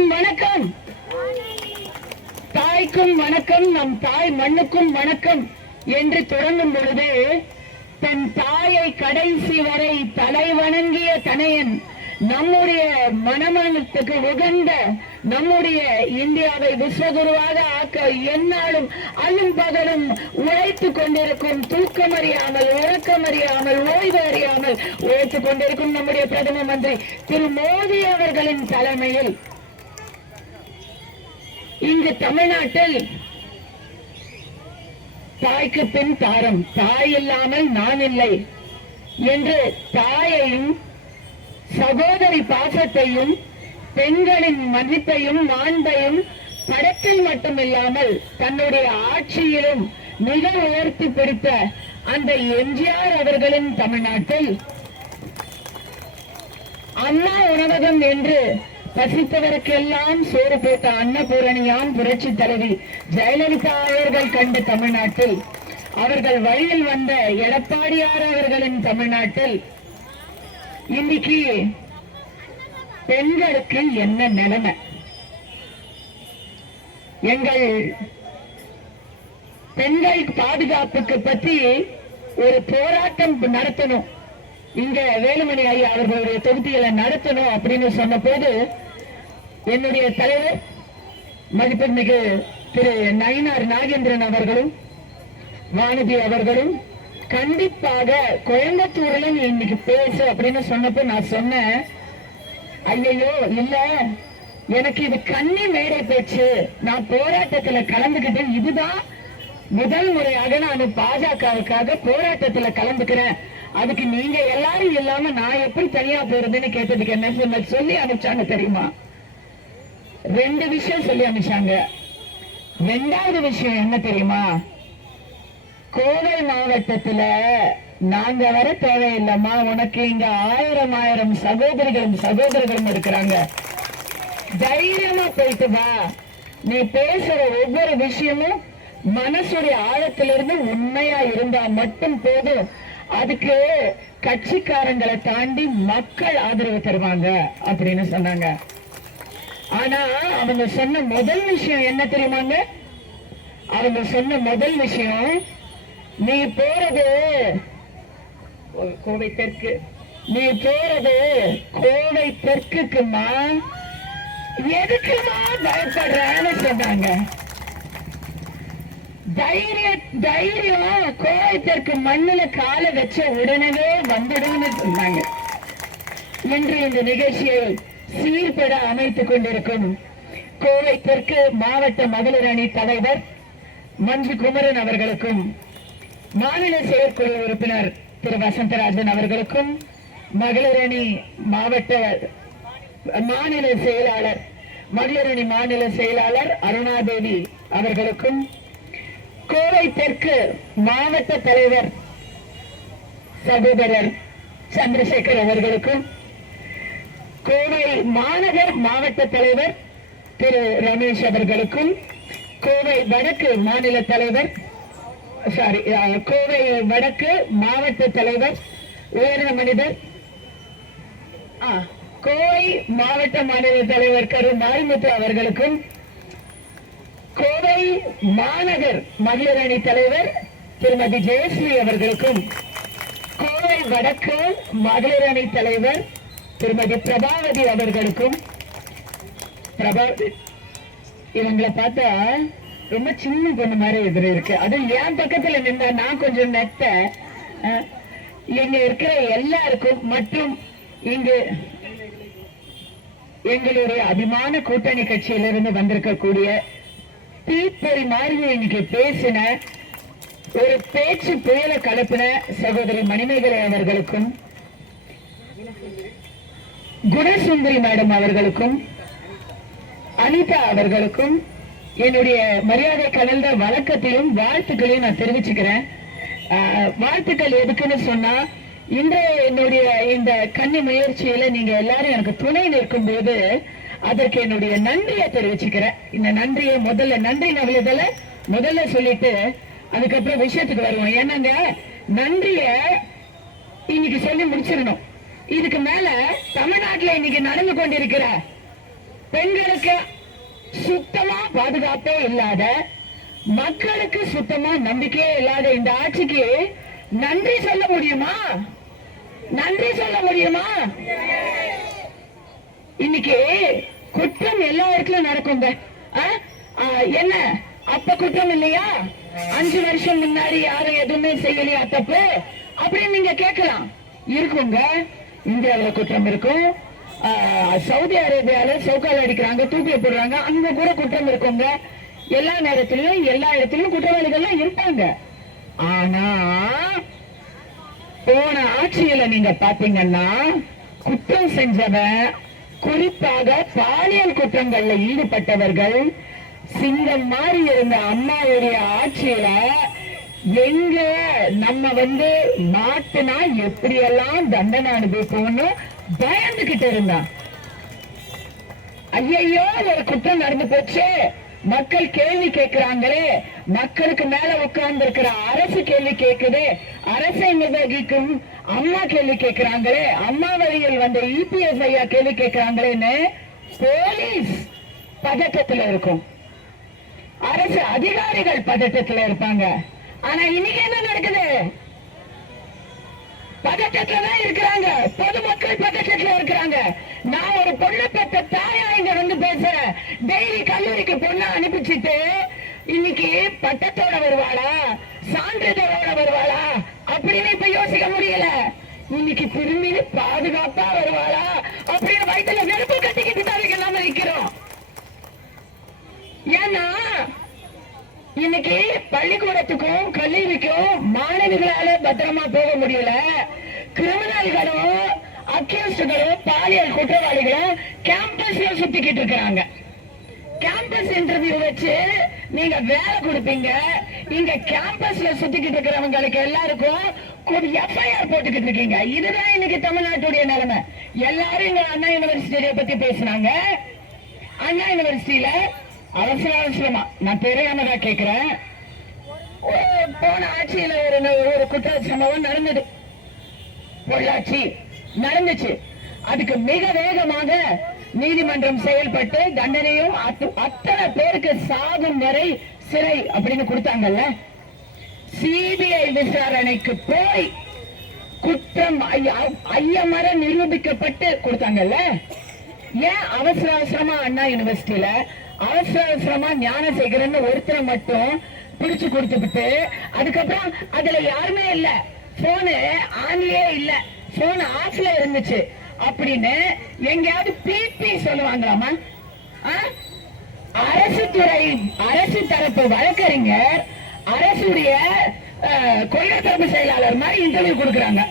தாய்க்கும் வணக்கம். தாய்க்கும் வணக்கம் நம் தாய் மண்ணுக்கும் வணக்கம் என்று தொடங்கும் பொழுது தன் தாயை கடைசி வரை தலை வணங்கிய தனையன் நம்முடைய மனமானத்துக்கு உகந்த நம்முடைய இந்தியாவை விஸ்வகுருவாக ஆக்க எந்நாளும் அல்லும் பகலும் உழைத்துக் கொண்டிருக்கும் தூக்கம் அறியாமல் உறக்கம் அறியாமல் ஓய்வு அறியாமல் உழைத்துக் கொண்டிருக்கும் நம்முடைய பிரதம மந்திரி திரு மோடி அவர்களின் தலைமையில் இங்கு தமிழ்நாட்டில் தாய்க்கு பின் தாரம் தாய் இல்லாமல் நான் இல்லை என்று தாயையும் சகோதரி பாசத்தையும் பெண்களின் மதிப்பையும் மாண்பையும் படத்தில் மட்டுமில்லாமல் தன்னுடைய ஆட்சியிலும் மிக உயர்த்தி பிடித்த அந்த எம்ஜிஆர் அவர்களின் தமிழ்நாட்டில் அண்ணா உணவகம் என்று பசித்தவருக்கெல்லாம் சோறு போட்ட அன்னபூரணியாம் புரட்சி தலைவி ஜெயலலிதா அவர்கள் கண்ட தமிழ்நாட்டில் அவர்கள் வழியில் வந்த எடப்பாடியார் அவர்களின் தமிழ்நாட்டில் இன்னைக்கு பெண்களுக்கு என்ன நிலைமை? எங்கள் பெண்கள் பாதுகாப்புக்கு பத்தி ஒரு போராட்டம் நடத்தணும். இங்க வேலுமணி ஐயா அவர்களுடைய தொகுதிகளை நடத்தணும் அப்படின்னு சொன்ன போது என்னுடைய தலைவர் மதிப்புமிகு திரு நயினார் நாகேந்திரன் அவர்களும் வானதி அவர்களும் கண்டிப்பாக கோயம்புத்தூர்ல நீ இன்னைக்கு பேசு அப்படின்னு சொன்னப்போ நான் சொன்னேன். ஐயையோ இல்ல எனக்கு இது கண்ணி மேடை பேச்சு. நான் போராட்டத்துல கலந்துக்கிட்டு இதுதான் முதல் முறையாக நான் பாஜகவுக்காக போராட்டத்துல கலந்துக்கிறேன். அதுக்கு நீங்க எல்லாரும் இல்லாம நான் எப்படி தனியா போறதுன்னு கேட்டதுக்கு என்ன சொன்ன? சொல்லி அனுப்பிச்சாங்க தெரியுமா? ரெண்டு விஷயம் சொல்லி அனுப்பிச்சாங்க. ரெண்டாவது விஷயம் என்ன தெரியுமா? கோவை மாவட்டத்துல நாங்க வர தேவையில்லம்மா உனக்கு இங்க ஆயிரம் ஆயிரம் சகோதரிகளும் சகோதரர்களும் இருக்கிறாங்க. தைரியமா போயிட்டு வா. நீ பேசுற ஒவ்வொரு விஷயமும் மனசுடைய ஆழத்திலிருந்து உண்மையா இருந்தா மட்டும் போதும். அதுக்கு கட்சிக்காரங்களை தாண்டி மக்கள் ஆதரவு தருவாங்க அப்படின்னு சொன்னாங்க. ஆனா அவங்க சொன்ன முதல் விஷயம் என்ன தெரியுமாங்க? அவங்க சொன்ன முதல் விஷயம் நீ போறது கோவை தெற்கு. நீ போறது கோவை தெற்குக்குமா? எதுக்குமா பயப்படுறேன்னு சொன்னாங்க. தைரிய தைரியம் கோவை தெற்கு மண்ணுல காலை வச்ச உடனே வந்துடும்னு சொன்னாங்க. இன்று இந்த நிகழ்ச்சியை சீர்பட அமைத்துக் கொண்டிருக்கும் கோவை தெற்கு மாவட்ட மகளிர் அணி தலைவர் மஞ்சு குமரன் அவர்களுக்கும் மாநில செயற்குழு உறுப்பினர் திரு வசந்தராஜன் அவர்களுக்கும் மகளிர் அணி மாவட்ட மாநில செயலாளர் மகளிர் அணி மாநில செயலாளர் அருணாதேவி அவர்களுக்கும் கோவை தெற்கு மாவட்ட தலைவர் சகோதரர் சந்திரசேகர் அவர்களுக்கும் கோவை மாநகர் மாவட்ட தலைவர் திரு ரமேஷ் அவர்களுக்கும் கோவை வடக்கு மாநில தலைவர் சாரி கோவை வடக்கு மாவட்ட தலைவர் உயர்ந்த மனிதர் கோவை மாவட்ட மாநில தலைவர் கரு மாரிமுத்து அவர்களுக்கும் கோவை மாநகர் மகளிர் அணி தலைவர் திருமதி ஜெயஸ்ரீ அவர்களுக்கும் கோவை வடக்கு மகளிர் அணி தலைவர் திருமதி பிரபாவதி அவர்களுக்கும் பிரபாவதி இவங்களை பார்த்தா ரொம்ப சின்ன பொண்ணு மாதிரி எதிர இருக்கு. அது என் பக்கத்துல நின்னா நான் கொஞ்சம் நெட்ட அஹ், இங்க இருக்கிற எல்லாருக்கும் மற்றும் இங்கு எங்களுடைய அபிமான கூட்டணி கட்சியிலிருந்து வந்திருக்கக்கூடிய தீப்பொறி மாதிரி இன்னைக்கு பேசின ஒரு பேச்சு புயல கலப்பின சகோதரி மணிமேகலை அவர்களுக்கும் குணசுந்தரி மேடம் அவர்களுக்கும் அனிதா அவர்களுக்கும் என்னுடைய மரியாதை கலந்த வழக்கத்தையும் வாழ்த்துக்களையும் நான் தெரிவிச்சுக்கிறேன். ஆஹ், வாழ்த்துக்கள் எதுக்குன்னு சொன்னா இன்றைய என்னுடைய இந்த கன்னி முயற்சியில நீங்க எல்லாரும் எனக்கு துணை நிற்கும் போது அதற்கு என்னுடைய நன்றியை தெரிவிச்சுக்கிறேன். இந்த நன்றியை முதல்ல நன்றி நவலதல முதல்ல சொல்லிட்டு அதுக்கப்புறம் விஷயத்துக்கு வருவோம். ஏன்னாங்க நன்றிய இன்னைக்கு சொல்லி முடிச்சிடணும். இதுக்கு மேல தமிழ்நாட்டில் இன்னைக்கு நடந்து கொண்டிருக்கிற பெண்களுக்கு சுத்தமா பாதுகாப்பே இல்லாத மக்களுக்கு சுத்தமா நம்பிக்கையே இல்லாத இந்த ஆட்சிக்கு நன்றி சொல்ல முடியுமா? நன்றி சொல்ல முடியுமா? இன்னைக்கு குற்றம் எல்லா இடத்துலயும் நடக்குங்க என்ன? அப்ப குற்றம் இல்லையா? அஞ்சு வருஷம் முன்னாடி யாரும் எதுவுமே செய்யலையா தப்பு? அப்படின்னு நீங்க கேட்கலாம். இருக்குங்க. இந்தியாவுல குற்றம் இருக்கும். சவுதி அரேபியால சவுக்கால் அடிக்கிறாங்க தூக்கி போடுறாங்க அங்க கூட குற்றம் இருக்குங்க. எல்லா நேரத்திலும் எல்லா இடத்திலும் குற்றவாளிகள்லாம் இருப்பாங்க. ஆனா போன ஆட்சியில நீங்க பாத்தீங்கன்னா குற்றம் செஞ்சவன் குறிப்பாக பாலியல் குற்றங்கள்ல ஈடுபட்டவர்கள் சிங்கம் மாதிரி இருந்த அம்மாவுடைய ஆட்சியில எங்க நம்ம வந்து மாட்டுனா எப்படியெல்லாம் தண்டனை அனுபவிப்போம்னு பயந்துகிட்டு இருந்தான் ஐயையோ ஒரு குற்றம் நடந்து போச்சு. மக்கள் கேள்வி கேட்கிறாங்களே. மக்களுக்கு மேல உட்கார்ந்து இருக்கிற அரசு கேள்வி கேக்குது அரசை நிர்வகிக்கும் அம்மா கேள்வி கேட்கிறாங்களே அம்மா வழியில் வந்த இபிஎஸ் ஐயா கேள்வி கேட்கிறாங்களேன்னு போலீஸ் பதட்டத்துல இருக்கும். அரசு அதிகாரிகள் பதட்டத்துல இருப்பாங்க. ஆனா இன்னைக்கு என்ன நடக்குது? பதட்டத்துல தான் இருக்கிறாங்க. பொதுமக்கள் பதட்டத்துல இருக்கிறாங்க. நான் ஒரு பொண்ணு பெற்ற தாயா இங்க வந்து பேசுறேன். டெய்லி கல்லூரிக்கு பொண்ணு அனுப்பிச்சிட்டு இன்னைக்கு பட்டத்தோட வருவாளா சான்றிதழோட வருவாளா அப்படின்னு இப்ப யோசிக்க முடியல இன்னைக்கு அதுக்கு அப்பா வருவாரா அப்படின்னு வயிற்றுல நெருப்பு கட்டிக்கிட்டு தான் இல்லாம நாம ஏன்னா இன்னைக்கு பள்ளிக்கூடத்துக்கும் கல்லூரிக்கும் மாணவிகளால பத்திரமா போக முடியல. கிரிமினல்களும் அக்யூஸ்டுகளும் பாலியல் குற்றவாளிகளும் கேம்பஸ்ல சுத்திக்கிட்டு இருக்கிறாங்க. கேம்பஸ் இன்டர்வியூ வச்சு நீங்க வேலை கொடுப்பீங்க. இங்க கேம்பஸ்ல சுத்திக்கிட்டு இருக்கிறவங்களுக்கு எல்லாருக்கும் ஒரு எஃப்ஐஆர் போட்டுக்கிட்டு இருக்கீங்க இதுதான் இன்னைக்கு தமிழ்நாட்டுடைய நிலைமை. எல்லாரும் இங்க அண்ணா யூனிவர்சிட்டியை பத்தி பேசுனாங்க அண்ணா யூனிவர்சிட்டியில அவசர அவசரமா நான் தெரியாமதா கேக்குறேன். போன ஆட்சியில ஒரு ஒரு குற்ற சம்பவம் நடந்தது. பொள்ளாச்சி நடந்துச்சு. அதுக்கு மிக வேகமாக நீதிமன்றம் செயல்பட்டு தண்டனையும் அத்த- அத்தனை பேருக்கு சாகும் வரை சிறை அப்படின்னு கொடுத்தாங்கல்ல? சிபிஐ விசாரணைக்கு போய் குற்றம் ஐயமர நிரூபிக்கப்பட்டு கொடுத்தாங்கல்ல? ஏன் அவசர அவசரமா அண்ணா யூனிவர்சிட்டியில அவசர அவசரமா ஞானசேகரன் ஒருத்தரை மட்டும் பிடிச்சு கொடுத்துட்டு அதுக்கப்புறம் அதுல யாருமே இல்ல. போனு ஆன்லயே இல்ல. போன் ஆஃப்ல இருந்துச்சு. அப்படின்னு எங்கேயாவது பிபி சொல்லுவாங்களாமா? அரசு துறை அரசு தரப்பு வழக்கறிஞர் அரசுடைய அஹ், தரப்பு செயலாளர் மாதிரி இன்டர்வியூ கொடுக்கறாங்க.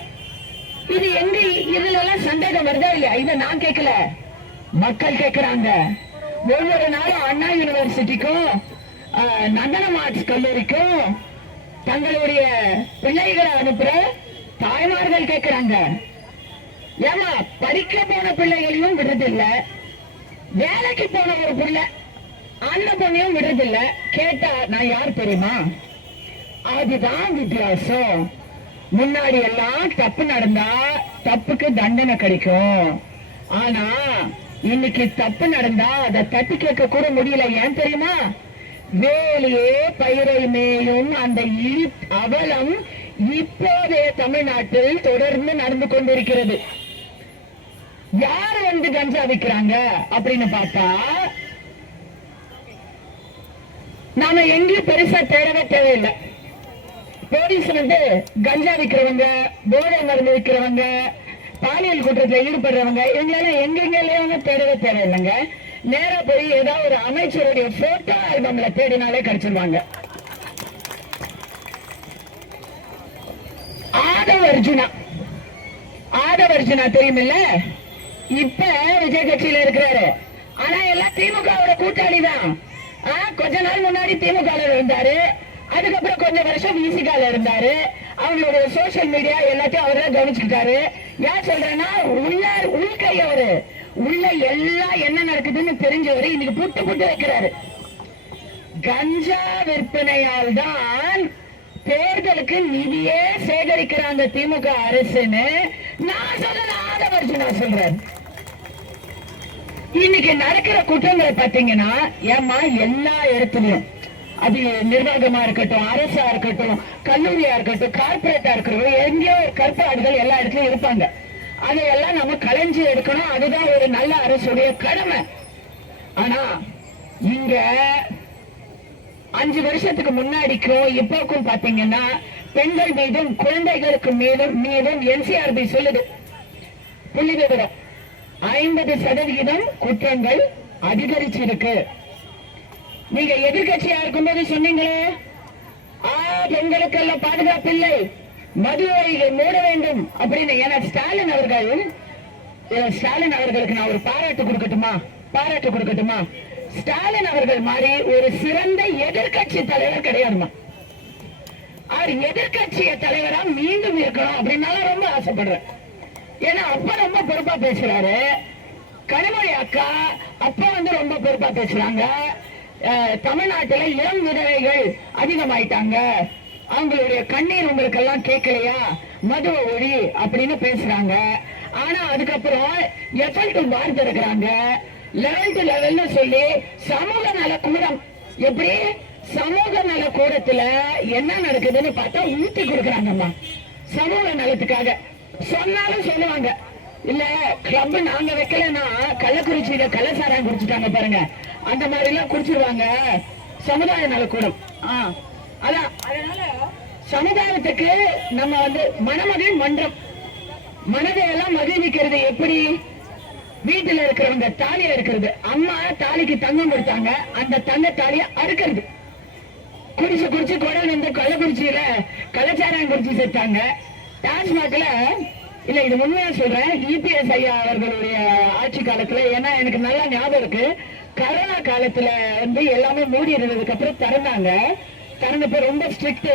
இது எங்க இதுல எல்லாம் சந்தேகம் வருதா இல்லையா? இத நான் கேட்கல. மக்கள் கேட்கிறாங்க. ஒவ்வொரு நாளும் அண்ணா யூனிவர்சிட்டிக்கும் நந்தனம் ஆர்ட்ஸ் கல்லூரிக்கும் தங்களுடைய பிள்ளைகளை அனுப்புற தாய்மார்கள் கேட்கிறாங்க. ஏமா படிக்க போன பிள்ளைகளையும் விடுறதில்ல. வேலைக்கு போன ஒரு பிள்ளை அந்த பொண்ணையும் விடுறதில்ல. கேட்டா நான் யார் தெரியுமா? அதுதான் வித்தியாசம். முன்னாடி எல்லாம் தப்பு நடந்தா தப்புக்கு தண்டனை கிடைக்கும். ஆனா இன்னைக்கு தப்பு நடந்தா அதை தட்டி கேட்க கூட முடியல. ஏன் தெரியுமா? வேலையே பயிரை மேயும் அந்த அவலம் இப்போதைய தமிழ்நாட்டில் தொடர்ந்து நடந்து கொண்டிருக்கிறது. யார் வந்து கஞ்சா விக்கிறாங்க அப்படின்னு பார்த்தா நாம எங்கேயும் பெருசா தேடவே தேவையில்லை. போலீஸ் வந்து கஞ்சா விக்கிறவங்க போதை மருந்து விக்கிறவங்க பாலியல் குற்றத்துல ஈடுபடுறவங்க இவங்களால எங்கெங்கெல்லாம் தேடவே தேவையில்லைங்க. நேரா போய் ஏதாவது ஒரு அமைச்சருடைய போட்டோ ஆல்பம்ல தேடினாலே கிடைச்சிருவாங்க. ஆதவ அர்ஜுனா. ஆதவ அர்ஜுனா தெரியுமில்ல? இப்ப விஜய் கட்சியில இருக்கிறாரு. ஆனா எல்லாம் திமுகவோட கூட்டாளி தான் கொஞ்ச நாள் முன்னாடி திமுக இருந்தாரு. அதுக்கப்புறம் கொஞ்ச வருஷம் விசிகால இருந்தாரு. அவங்களுடைய சோசியல் மீடியா எல்லாத்தையும் அவர் தான் கவனிச்சுக்கிட்டாரு. யார் சொல்றேன்னா உள்ள உள்கை அவரு. உள்ள எல்லாம் என்ன நடக்குதுன்னு தெரிஞ்சவரு இன்னைக்கு புட்டு புட்டு வைக்கிறாரு. கஞ்சா விற்பனையால் தான் தேர்தலுக்கு நிதியே சேகரிக்கிறாங்க திமுக அரசுன்னு நான் சொல்ல ஆதவர்ஜுனா சொல்றேன் இன்னைக்கு நடக்கிற குற்றங்களை பாத்தீங்கன்னா ஏமா எல்லா இடத்துலயும் அது நிர்வாகமா இருக்கட்டும் அரசா இருக்கட்டும் கல்லூரியா இருக்கட்டும் கார்பரேட்டா இருக்கட்டும் எங்கேயோ ஒரு கற்பாடுகள் எல்லா இடத்துலயும் இருப்பாங்க. அதையெல்லாம் நம்ம களைஞ்சு எடுக்கணும். அதுதான் ஒரு நல்ல அரசுடைய கடமை. ஆனா இங்க அஞ்சு வருஷத்துக்கு முன்னாடிக்கும் இப்போக்கும் பாத்தீங்கன்னா பெண்கள் மீதும் குழந்தைகளுக்கு மீதும் மீதும் என்சிஆர்பி சொல்லுது. புள்ளி விவரம் ஐம்பது சதவிகிதம் குற்றங்கள் அதிகரிச்சிருக்கு. நீங்க எதிர்கட்சியா இருக்கும்போது சொன்னீங்களே? ஆ பெண்களுக்கெல்லாம் பாதுகாப்பு இல்லை. மதுவைகள் மூட வேண்டும் அப்படின்னு ஏன்னா ஸ்டாலின் அவர்கள் ஸ்டாலின் அவர்களுக்கு நான் ஒரு பாராட்டு கொடுக்கட்டுமா? பாராட்டு கொடுக்கட்டுமா? ஸ்டாலின் அவர்கள் மாதிரி ஒரு சிறந்த எதிர்கட்சி தலைவர் கிடையாதுமா? அவர் எதிர்க்கட்சி தலைவரா மீண்டும் இருக்கணும் அப்படின்னால ரொம்ப ஆசைப்படுறேன். ஏன்னா அப்பா ரொம்ப பொறுப்பா பேசுறாரு. கனிமொழி அக்கா அப்பா வந்து ரொம்ப பொறுப்பா பேசுறாங்க. தமிழ்நாட்டுல இளம் விதவைகள் அதிகமாயிட்டாங்க. அவங்களுடைய கண்ணீர் உங்களுக்கு எல்லாம் கேட்கலையா? மதுவ ஒழி அப்படின்னு பேசுறாங்க. ஆனா அதுக்கப்புறம் எஃபெக்ட் வார்த்தை இருக்கிறாங்க. டு லெவல்னு சொல்லி சமூக நல கூடம். எப்படி? சமூக நல கூடத்துல என்ன நடக்குதுன்னு பார்த்தா ஊத்தி கொடுக்குறாங்கம்மா. சமூக நலத்துக்காக. சொன்னாலும் சொல்லுவாங்க. இல்ல கிளப் நாங்க வைக்கலன்னா கள்ளக்குறிச்சியில கள்ளசாரம் குடிச்சிட்டாங்க பாருங்க. அந்த மாதிரி எல்லாம் குடிச்சிருவாங்க. சமுதாய நலக்கூடம். ஆ, அதான். அதனால சமுதாயத்துக்கு நம்ம வந்து மணமகள் மன்றம். மனதை எல்லாம் மகிழ்விக்கிறது எப்படி? வீட்டுல இருக்கிறவங்க தாலியா இருக்கிறது. அம்மா தாலிக்கு தங்கம் கொடுத்தாங்க. அந்த தங்க தாலிய அறுக்கிறது. குடிச்சு குடிச்சு குடல் வந்து கள்ளக்குறிச்சியில கள்ளச்சாராயம் குடிச்சு செத்தாங்க டாஸ்மாக்ல இல்ல இது உண்மையா சொல்றேன். இபிஎஸ் ஐயா அவர்களுடைய ஆட்சி காலத்துல ஏன்னா எனக்கு நல்லா ஞாபகம் இருக்கு. கரோனா காலத்துல வந்து எல்லாமே மூடி இருந்ததுக்கு அப்புறம் திறந்தாங்க. திறந்தப்ப ரொம்ப ஸ்ட்ரிக்ட்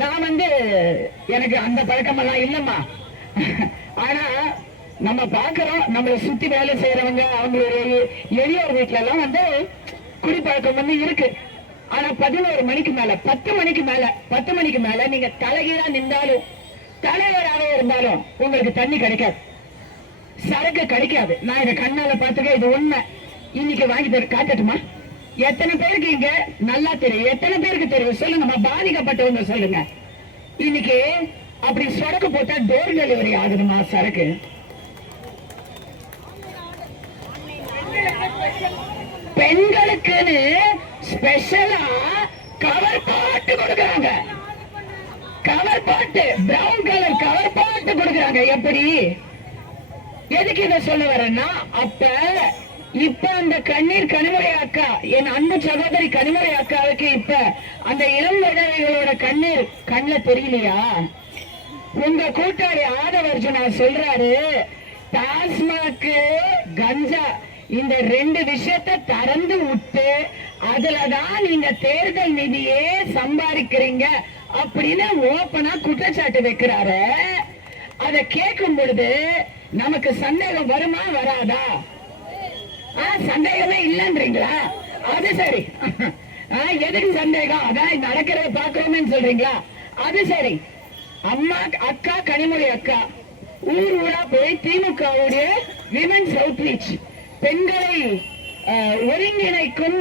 நான் வந்து எனக்கு அந்த பழக்கமெல்லாம் இல்லம்மா. ஆனா நம்ம பாக்குறோம் நம்மளை சுத்தி வேலை செய்யறவங்க அவங்களுடைய எளியோர் வீட்டுல எல்லாம் வந்து குடிப்பழக்கம் வந்து இருக்கு. ஆனா பதினோரு மணிக்கு மேல பத்து மணிக்கு மேல பத்து மணிக்கு மேல நீங்க தலைகீழா நின்றாலும் தலைவராக இருந்தாலும் உங்களுக்கு தண்ணி கிடைக்காது. சரக்கு கிடைக்காது. நான் இதை கண்ணால பாத்துக்க இது உண்மை. இன்னைக்கு வாங்கி தர காட்டட்டுமா? எத்தனை பேருக்கு இங்க? நல்லா தெரியும். எத்தனை பேருக்கு தெரியும்? சொல்லுங்கம்மா. பாதிக்கப்பட்டவங்க சொல்லுங்க. இன்னைக்கு அப்படி சரக்கு போட்டா டோர் டெலிவரி ஆகுதுமா சரக்கு. பெண்களுக்குன்னு ஸ்பெஷலா கவர் பாட்டு கொடுக்கறாங்க. கவர் பாட்டு பிரவுன் கலர் கவர் பாட்டு கொடுக்கறாங்க. எப்படி? எதுக்கு இதை சொல்ல வரேன்னா அப்ப இப்ப அந்த கண்ணீர் கனிமொழி அக்கா என் அன்பு சகோதரி கனிமொழி அக்காவுக்கு இப்ப அந்த இளம் விதவைகளோட கண்ணீர் கண்ணில் தெரியலையா? உங்க கூட்டாளி ஆதவர்ஜுனா சொல்றாரு டாஸ்மாக்கு கஞ்சா இந்த ரெண்டு விஷயத்த திறந்து விட்டு அதுலதான் நீங்க தேர்தல் நிதியே சம்பாதிக்கிறீங்க அப்படின்னு ஓப்பனா குற்றச்சாட்டு வைக்கிறாரு. அதை கேட்கும் பொழுது நமக்கு சந்தேகம் வருமா வராதா? சந்தேகமே இல்லன்றீங்களா? அது சரி. எதுக்கு சந்தேகம்? அதான் நடக்கிறத பாக்குறோமே சொல்றீங்களா? அது சரி. அம்மா அக்கா கனிமொழி அக்கா ஊர் ஊரா போய் திமுகவுடைய விமன்ஸ் அவுட்ரீச் பெண்களை ஒருங்கிணைக்கும்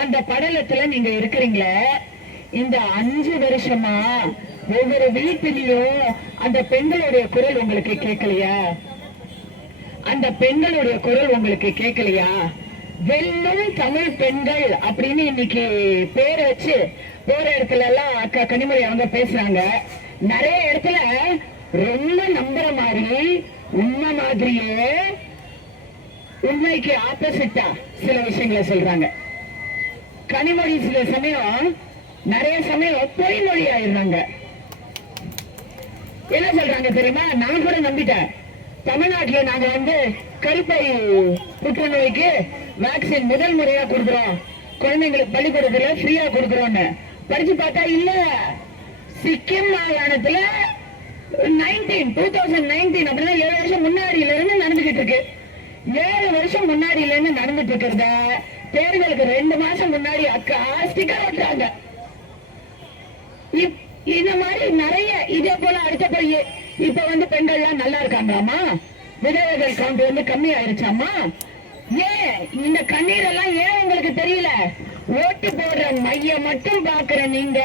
அந்த படலத்துல நீங்க இருக்கிறீங்களே இந்த அஞ்சு வருஷமா ஒவ்வொரு வீட்டிலையும் அந்த பெண்களுடைய குரல் உங்களுக்கு கேட்கலையா? அந்த பெண்களுடைய குரல் உங்களுக்கு கேட்கலையா? வெல்லும் தமிழ் பெண்கள் அப்படின்னு இன்னைக்கு பேர் வச்சு போற இடத்துல எல்லாம் அக்கா கனிமொழி அவங்க பேசுறாங்க. நிறைய இடத்துல ரொம்ப நம்புற மாதிரி உண்மை மாதிரியே உண்மைக்கு ஆப்போசிட்டா சில விஷயங்களை சொல்றாங்க. கனிமொழி சில சமயம் நிறைய சமயம் பொய்மொழி ஆயிடுறாங்க. என்ன சொல்றாங்க தெரியுமா? நான் கூட நம்பிட்டேன். தமிழ்நாட்டுல நாங்க வந்து கருப்பை புற்றுநோய்க்கு வேக்சின் முதல் முறையா கொடுக்குறோம். குழந்தைங்களுக்கு பள்ளிக்கூடத்துல ஃப்ரீயா கொடுக்குறோம்னு. படிச்சு பார்த்தா இல்ல. சிக்கிம் மாகாணத்துல நைன்டீன் டூ தௌசண்ட் நைன்டீன் அப்படின்னா ஏழு வருஷம் முன்னாடியில இருந்து நடந்துகிட்டு இருக்கு. ஏழு வருஷம் முன்னாடியில இருந்து நடந்துட்டு இருக்கிறத? தேர்தலுக்கு ரெண்டு மாசம் முன்னாடி அக்கா ஸ்டிக்கர் ஒட்டுறாங்க இப்- இந்த மாதிரி நிறைய இதே போல அடுத்த போய் இப்ப வந்து பெண்கள் எல்லாம் நல்லா இருக்காங்களாமா விதவைகள் கவுண்ட் வந்து கம்மி ஆயிருச்சாமா ஏன்? இந்த கண்ணீர் எல்லாம் ஏன் உங்களுக்கு தெரியல? ஓட்டு போடுற மைய மட்டும் பாக்குற நீங்க.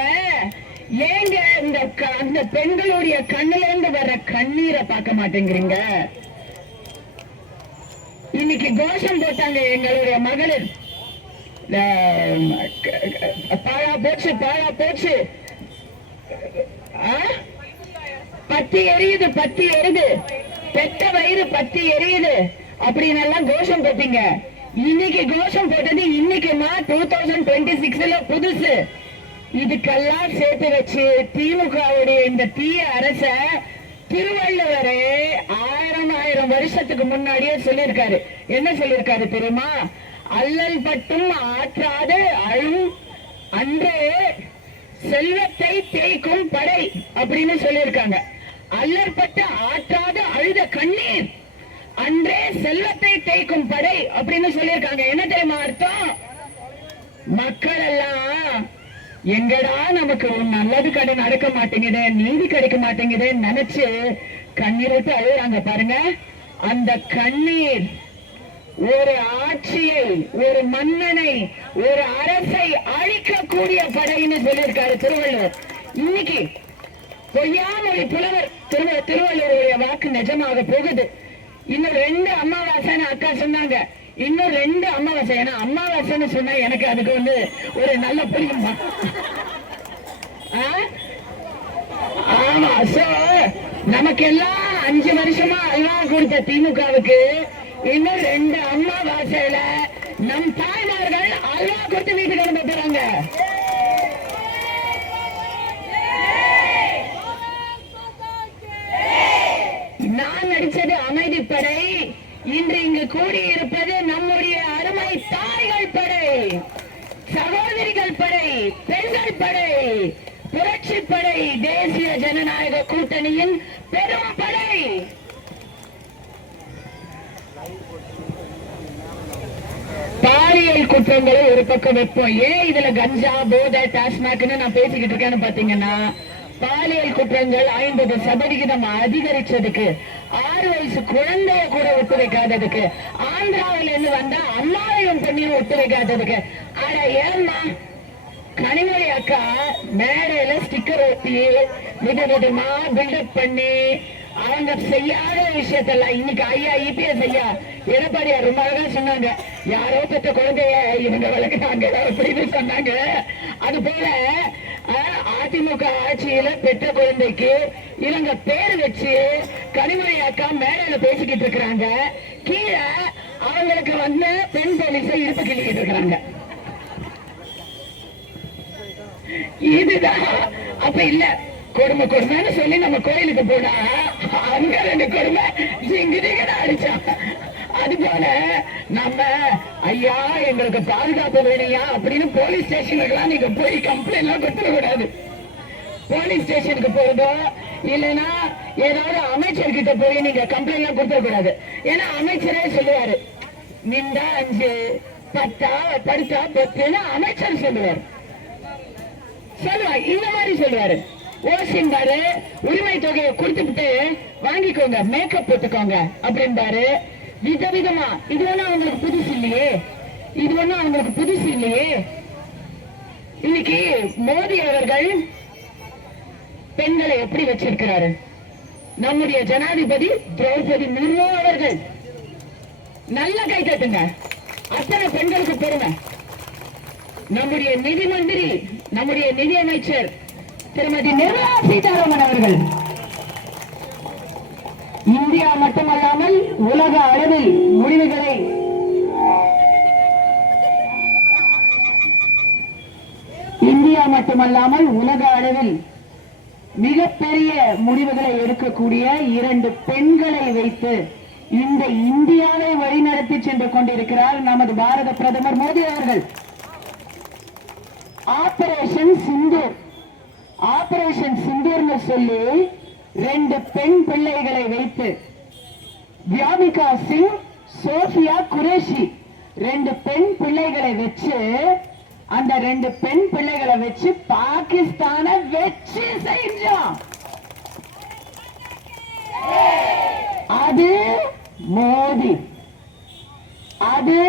ஏங்க இந்த அந்த பெண்களுடைய கண்ணுல இருந்து வர்ற கண்ணீரை பார்க்க மாட்டேங்கிறீங்க? இன்னைக்கு கோஷம் போட்டாங்க எங்களுடைய மகளிர். பாழா போச்சு பாழா போச்சு. ஆ? பத்தி எரியுது பத்தி எரியுது. பெத்த வயிறு பத்தி எரியுது. அப்படின்னு எல்லாம் கோஷம் போட்டீங்க. இன்னைக்கு கோஷம் போட்டது இன்னைக்குமா டூ தௌசண்ட் டுவெண்ட்டி சிக்ஸ்ல புதுசு. இதுக்கெல்லாம் சேர்த்து வச்சு திமுகவுடைய இந்த தீய அரச திருவள்ளுவரே ஆயிரம் ஆயிரம் வருஷத்துக்கு முன்னாடியே சொல்லியிருக்காரு. என்ன சொல்லியிருக்காரு தெரியுமா? அல்லல் பட்டும் ஆற்றாது அழும் அன்றே செல்வத்தை தேய்க்கும் படை அப்படின்னு சொல்லியிருக்காங்க. அல்லற்பட்டு ஆற்றாத அழுத கண்ணீர். அன்றே செல்வத்தை தேய்க்கும் படை அப்படின்னு சொல்லியிருக்காங்க. என்ன தெரியுமா அர்த்தம்? மக்கள் எல்லாம் எங்கடா நமக்கு நல்லது கடை நடக்க மாட்டேங்குது நீதி கிடைக்க மாட்டேங்குதுன்னு நினைச்சு கண்ணீர் விட்டு அழுகுறாங்க பாருங்க. அந்த கண்ணீர் ஒரு ஆட்சியை ஒரு மன்னனை ஒரு அரசை அழிக்கக்கூடிய படைன்னு சொல்லியிருக்காரு திருவள்ளுவர். இன்னைக்கு பொய்யாமொழி புலவர் திரு திருவள்ளுவருடைய வாக்கு நிஜமாக போகுது. இன்னும் ரெண்டு அமாவாசைன்னு அக்கா சொன்னாங்க. இன்னும் ரெண்டு அமாவாசை. ஏன்னா அமாவாசைன்னு சொன்னா எனக்கு அதுக்கு வந்து ஒரு நல்ல புரியுமா? ஆமா சோ நமக்கு எல்லாம் அஞ்சு வருஷமா அல்வா கொடுத்த திமுகவுக்கு இன்னும் ரெண்டு அம்மாவாசையில நம் தாய்மார்கள் அல்வா கொடுத்து வீட்டுக்கு அனுப்ப போறாங்க. இன்று இங்கு கூடியிருப்பது நம்முடைய அருமை தாய்கள் படை சகோதரிகள் படை பெண்கள் படை புரட்சி படை தேசிய ஜனநாயக கூட்டணியின் பெரும் படை. பாலியல் குற்றங்களை ஒரு பக்கம் வைப்போம். ஏன் இதுல கஞ்சா போதை டாஸ்மாக்னு நான் பேசிக்கிட்டு இருக்கேன்னு பாத்தீங்கன்னா பாலியல் குற்றங்கள் ஐம்பது சதவிகிதம் அதிகரிச்சதுக்கு ஆறு வயசு குழந்தைய கூட ஒத்து வைக்காததுக்கு. ஆந்திராவில இருந்து வந்தா அம்மாவையும் பெண்ணையும் ஒத்து வைக்காததுக்கு. அட ஏம்மா? கனிமொழி அக்கா மேடையில ஸ்டிக்கர் ஒட்டி வித விதமா பில்டப் பண்ணி அவங்க செய்யாத விஷயத்தெல்லாம் இன்னைக்கு ஐயா இபிஎஸ் ஐயா எடப்பாடியார் ரொம்ப அழகா சொன்னாங்க. யாரோ பெற்ற குழந்தைய இவங்க வளர்க்குறாங்க அப்படின்னு சொன்னாங்க. அது போல அதிமுக ஆட்சியில பெற்ற குழந்தைக்கு இவங்க பேர் வச்சு கனிமொழி மேடையில பேசிக்கிட்டு இருக்கிறாங்க. கீழே அவங்களுக்கு வந்து பெண் போலீஸை இருப்பு கிள்ளிக்கிட்டு இருக்கிறாங்க. இதுதான். அப்ப இல்ல கொடுமை கொடுமைன்னு சொல்லி நம்ம கோயிலுக்கு போனா அங்க ரெண்டு கொடுமை ஜிங்கிரிகடா அடிச்சான் அது போல நம்ம ஐயா எங்களுக்கு பாதுகாப்பு வேணையா அப்படின்னு போலீஸ் ஸ்டேஷனுக்கெல்லாம் நீங்க போய் கம்ப்ளைண்ட் எல்லாம் கொடுத்துடக்கூடாது. போலீஸ் ஸ்டேஷனுக்கு போறதோ இல்லைன்னா ஏதாவது அமைச்சர் கிட்ட போய் நீங்க கம்ப்ளைண்ட் எல்லாம் கொடுத்துடக்கூடாது. ஏன்னா அமைச்சரே சொல்லுவாரு நின்றா அஞ்சு பத்தா படுத்தா பத்துன்னு அமைச்சர் சொல்லுவாரு. சொல்லுவார் இந்த மாதிரி சொல்லுவாரு. ஓசிம்பாரு உரிமை தொகையை கொடுத்துட்டு வாங்கிக்கோங்க மேக்கப் போட்டுக்கோங்க அப்படின்பாரு. விதவிதமா இது ஒண்ணு அவங்களுக்கு புதுசு இல்லையே. இது ஒண்ணு அவங்களுக்கு புதுசு இல்லையே. இன்னைக்கு மோடி அவர்கள் பெண்களை எப்படி வச்சிருக்கிறாரு? நம்முடைய ஜனாதிபதி திரௌபதி முர்மு அவர்கள். நல்ல கை கட்டுங்க அத்தனை பெண்களுக்கு பெருமை நம்முடைய நிதி மந்திரி நம்முடைய நிதி அமைச்சர் திருமதி நிர்மலா சீதாராமன் அவர்கள். இந்தியா மட்டுமல்லாமல் உலக அளவில் முடிவுகளை இந்தியா மட்டுமல்லாமல் உலக அளவில் மிகப்பெரிய முடிவுகளை எடுக்கக்கூடிய இரண்டு பெண்களை வைத்து இந்த இந்தியாவை வழிநடத்தி சென்று கொண்டிருக்கிறார் நமது பாரத பிரதமர் மோடி அவர்கள். ஆபரேஷன் சிந்தூர். ஆபரேஷன் சிந்தூர்னு சொல்லி ரெண்டு பெண் பிள்ளைகளை வைத்து வியாமிகா சிங் சோஃபியா குரேஷி ரெண்டு பெண் பிள்ளைகளை வச்சு அந்த ரெண்டு பெண் பிள்ளைகளை வச்சு பாகிஸ்தான வச்சு செஞ்சோம். அது மோடி. அது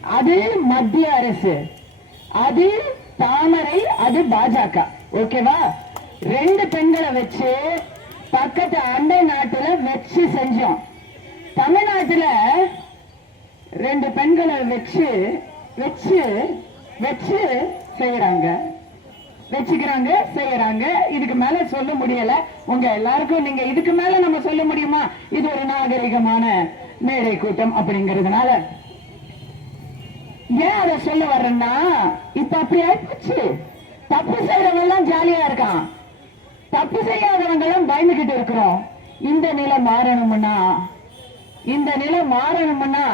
அது மத்திய அரசு. அது தாமரை அது பாஜக. ஓகேவா? ரெண்டு பெண்களை வச்சு பக்கத்து அண்டை நாட்டுல வச்சு செஞ்சோம். தமிழ்நாட்டுல ரெண்டு பெண்களை வச்சு வச்சு வச்சு செய்யறாங்க. வச்சுக்கிறாங்க செய்யறாங்க. இதுக்கு மேல சொல்ல முடியல. உங்க எல்லாருக்கும் நீங்க இதுக்கு மேல நம்ம சொல்ல முடியுமா? இது ஒரு நாகரிகமான மேடை கூட்டம் அப்படிங்கறதுனால. ஏன் அதை சொல்ல வர்றேன்னா இப்ப அப்படி ஆயிடுச்சு தப்பு செய்யறவங்க எல்லாம் ஜாலியா இருக்கான். தப்பு செய்யாதவங்க எல்லாம் பயந்துகிட்டு இருக்கிறோம். இந்த நிலை மாறணும்னா இந்த நிலை மாறணும்னா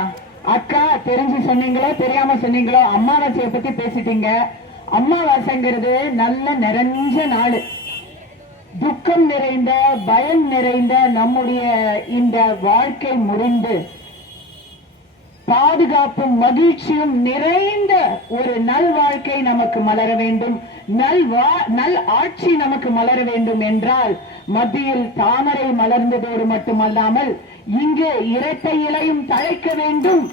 அக்கா தெரிஞ்சு சொன்னீங்களோ தெரியாம சொன்னீங்களோ அமாவாசையை பத்தி பேசிட்டீங்க. அமாவாசைங்கிறது நல்ல நிறைஞ்ச நாள். துக்கம் நிறைந்த பயம் நிறைந்த நம்முடைய இந்த வாழ்க்கை முடிந்து பாதுகாப்பும் மகிழ்ச்சியும் நிறைந்த ஒரு நல் வாழ்க்கை நமக்கு மலர வேண்டும். நல் வா- நல் ஆட்சி நமக்கு மலர வேண்டும் என்றால் மத்தியில் தாமரை மலர்ந்ததோடு மட்டுமல்லாமல் இங்கு இரட்டை இலையும் தழைக்க வேண்டும்.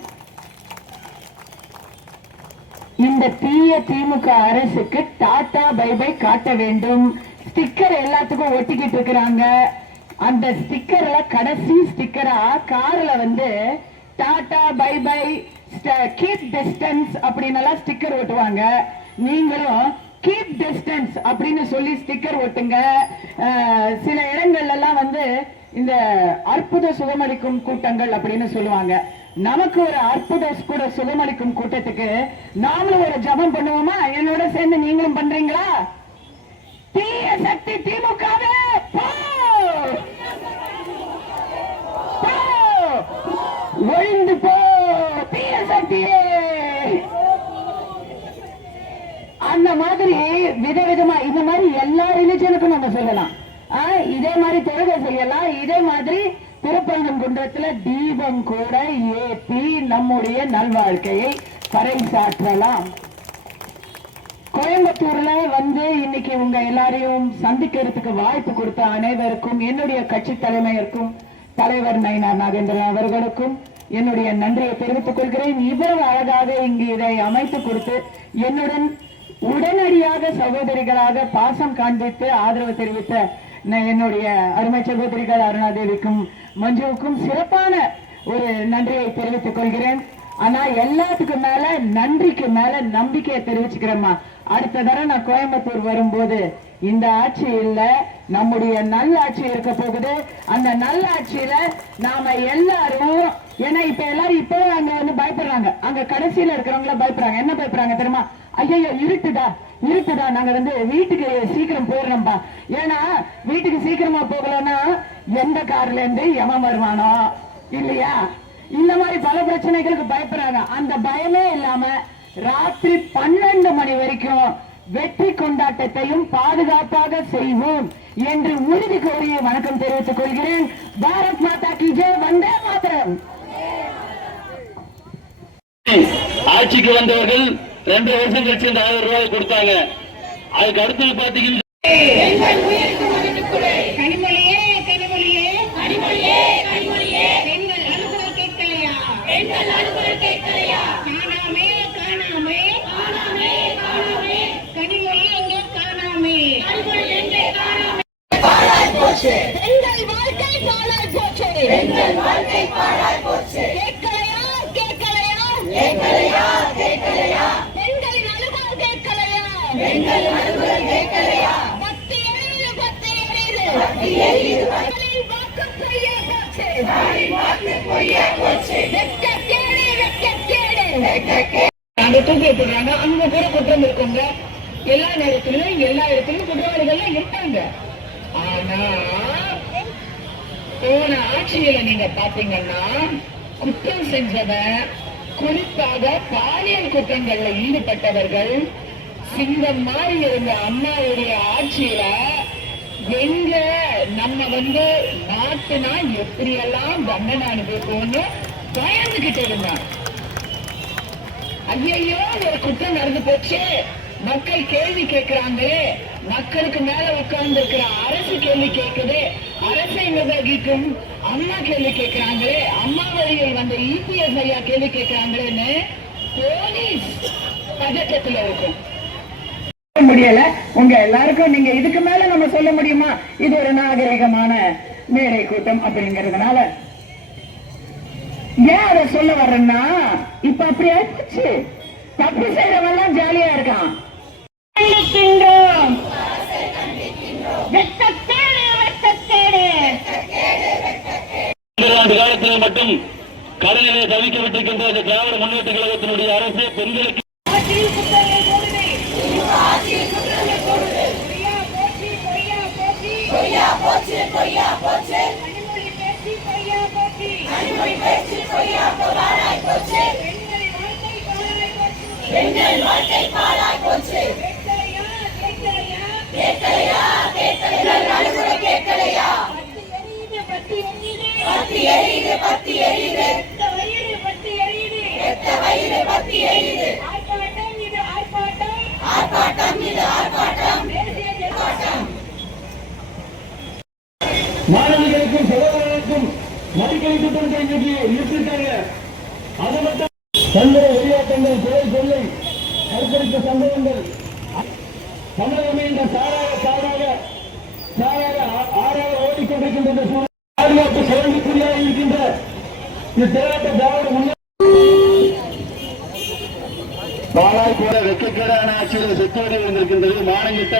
இந்த தீய திமுக அரசுக்கு டாடா பை பை காட்ட வேண்டும். ஸ்டிக்கர் எல்லாத்துக்கும் ஒட்டிக்கிட்டு இருக்கிறாங்க. அந்த ஸ்டிக்கர்ல கடைசி ஸ்டிக்கரா கார்ல வந்து tata bye bye keep distance அப்படின்னு எல்லாம் ஸ்டிக்கர் ஒட்டுவாங்க. நீங்களும் கீப் டிஸ்டன்ஸ் அப்படின்னு சொல்லி ஸ்டிக்கர் ஒட்டுங்க. சில இடங்கள்ல எல்லாம் வந்து இந்த அற்புத சுகமளிக்கும் கூட்டங்கள் அப்படின்னு சொல்லுவாங்க. நமக்கு ஒரு அற்புத கூட சுகமளிக்கும் கூட்டத்துக்கு நாமளும் ஒரு ஜபம் பண்ணுவோமா? என்னோட சேர்ந்து நீங்களும் பண்றீங்களா? தீய சக்தி திமுகவே போ! ஒழிந்து போ தீய சக்தியே அந்த மாதிரி விதவிதமா இந்த மாதிரி எல்லா ரிலிஜனுக்கும் நம்ம சொல்லலாம் ஆ, இதே மாதிரி தொழுகை செய்யலாம் இதே மாதிரி குன்றத்துல தீபம் கூட ஏற்றி நம்முடைய நல்வாழ்க்கையை பறைசாற்றலாம். கோயம்புத்தூர்ல வந்து இன்னைக்கு உங்க எல்லாரையும் சந்திக்கிறதுக்கு வாய்ப்பு கொடுத்த அனைவருக்கும் என்னுடைய கட்சி தலைமையருக்கும் தலைவர் நயினார் நாகேந்திரன் அவர்களுக்கும் என்னுடைய நன்றியை தெரிவித்துக் கொள்கிறேன். இவ்வளவு அழகாக இங்கு இதை அமைத்து கொடுத்து என்னுடன் உடனடியாக சகோதரிகளாக பாசம் காண்பித்து ஆதரவு தெரிவித்த என்னுடைய அருமை சகோதரிகள் அருணாதேவிக்கும் மஞ்சுவுக்கும் சிறப்பான ஒரு நன்றியை தெரிவித்துக் கொள்கிறேன். ஆனா எல்லாத்துக்கும் மேல நன்றிக்கு மேல நம்பிக்கையை தெரிவிச்சுக்கிறேம்மா. அடுத்த தடவை நான் கோயம்புத்தூர் வரும்போது இந்த ஆட்சி இல்ல நம்முடைய நல்லாட்சி இருக்க போகுது. அந்த நல்லாட்சியில நாம எல்லாரும் ஏன்னா இப்ப எல்லாரும் இப்போ அங்க வந்து பயப்படுறாங்க. அங்க கடைசியில இருக்கிறவங்கள பயப்படுறாங்க. என்ன பயப்படுறாங்க தெரியுமா? ஐயோ இருட்டுதா இருட்டுதா நாங்க வந்து வீட்டுக்கு சீக்கிரம் போயிடணும்பா ஏன்னா வீட்டுக்கு சீக்கிரமா போகலன்னா எந்த கார்ல இருந்து எவன் வருவானோ? இல்லையா? இந்த மாதிரி பல பிரச்சனைகளுக்கு பயப்படுறாங்க. அந்த பயமே இல்லாம ராத்திரி பன்னெண்டு மணி வரைக்கும் வெற்றி கொண்டாட்டத்தையும் பாதுகாப்பாக செய்வோம் என்று உறுதி கோரிய வணக்கம் தெரிவித்துக் கொள்கிறேன். பாரத் மாதா கி ஜெய் வந்தே மாத்திரம் ஆட்சிக்கு வந்தவர்கள் ரெண்டு வருஷம் கழிச்சு இந்த ஆயிரம் ரூபாய் கொடுத்தாங்க. அதுக்கு அடுத்தது பாத்தீங்கன்னா அங்க தூக்கி அங்க கூட குற்றம் இருக்குங்க. எல்லா நேரத்திலும் எல்லா இடத்திலும் குற்றவாளிகள் இருக்காங்க ஆனா போன ஆட்சியில நீங்க பாத்தீங்கன்னா குற்றம் செஞ்சவன் குறிப்பாக பாலியல் குற்றங்கள்ல ஈடுபட்டவர்கள் சிங்கம் மாதிரி இருந்த அம்மாவுடைய ஆட்சியில எங்க நம்ம வந்து நாட்டுனா எப்படியெல்லாம் தண்டனை அனுபவிப்போம்னு பயந்துகிட்டு இருந்தாங்க ஐயையோ ஒரு குற்றம் நடந்து போச்சு. மக்கள் கேள்வி கேட்கிறாங்களே மக்களுக்கு மேல உட்கார்ந்து இருக்கிற அரசு கேள்வி கேட்குது அரசை நிர்வகிக்கும் அம்மா கேள்வி கேட்கிறாங்களே அம்மா வழியில் வந்த இபிஎஸ் ஐயா கேள்வி கேட்கிறாங்களேன்னு போலீஸ் பதட்டத்துல இருக்கும். முடியல. உங்க எல்லாருக்கும் நீங்க இதுக்கு மேல நம்ம சொல்ல முடியுமா? இது ஒரு நாகரிகமான மேடை கூட்டம் அப்படிங்கறதுனால. ஏன் அதை சொல்ல வர்றேன்னா இப்ப அப்படி ஆயிடுச்சு தப்பு செய்யறவன் எல்லாம் ஜாலியா இருக்கான். காலத்தில் மட்டும் கடலிலே தவிக்க விட்டிருக்கின்ற இந்த திராவிட முன்னேற்ற கழகத்தினுடைய அரசு பெண்களுக்கு. பொய்யா போச்சு, பொய்யா பேச்சு. பொய்யா போச்சு. பெண்களின் வாழ்க்கை பத்தி எரியுது, பத்தி வயிறு பத்தி எரியுது. ஆர்ப்பாட்டம் இது ஆர்ப்பாட்டம். தேசிய மடிக்கணி திட்டத்தை இன்னைக்கு நிறுத்திட்டாங்க அது மட்டும் வெளியாட்டங்கள் கொலை கொள்ளை சம்பவங்கள் தமிழகம் என்ற சாராக சாராக சாராக ஆறாக ஓடிக்கொண்டிருக்கின்ற பாதுகாப்பு கேள்விக்குறியாக இருக்கின்ற திராவிட முன்னேற்ற பாலாய் கூட வெக்கக்கேடான ஆட்சியில் செத்துவடி வந்திருக்கின்றது. மானங்கிட்ட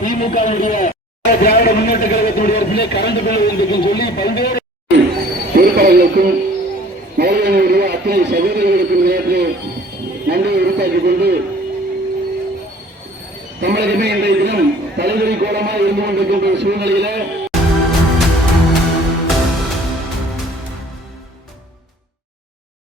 திமுகவுடைய திராவிட முன்னேற்ற கழகத்தினுடைய இடத்திலே கரண்ட் பில் வந்திருக்கும் சொல்லி பல்வேறு பொறுப்பாளர்களுக்கும் மகளிர்களுடைய அத்தனை சகோதரர்களுக்கும் நேற்று நன்றியை உறுத்தாக்கிக் கொண்டு தமிழகமே இன்றைய தினம் தலைவரி கோலமாக இருந்து கொண்டிருக்கின்ற சூழ்நிலையில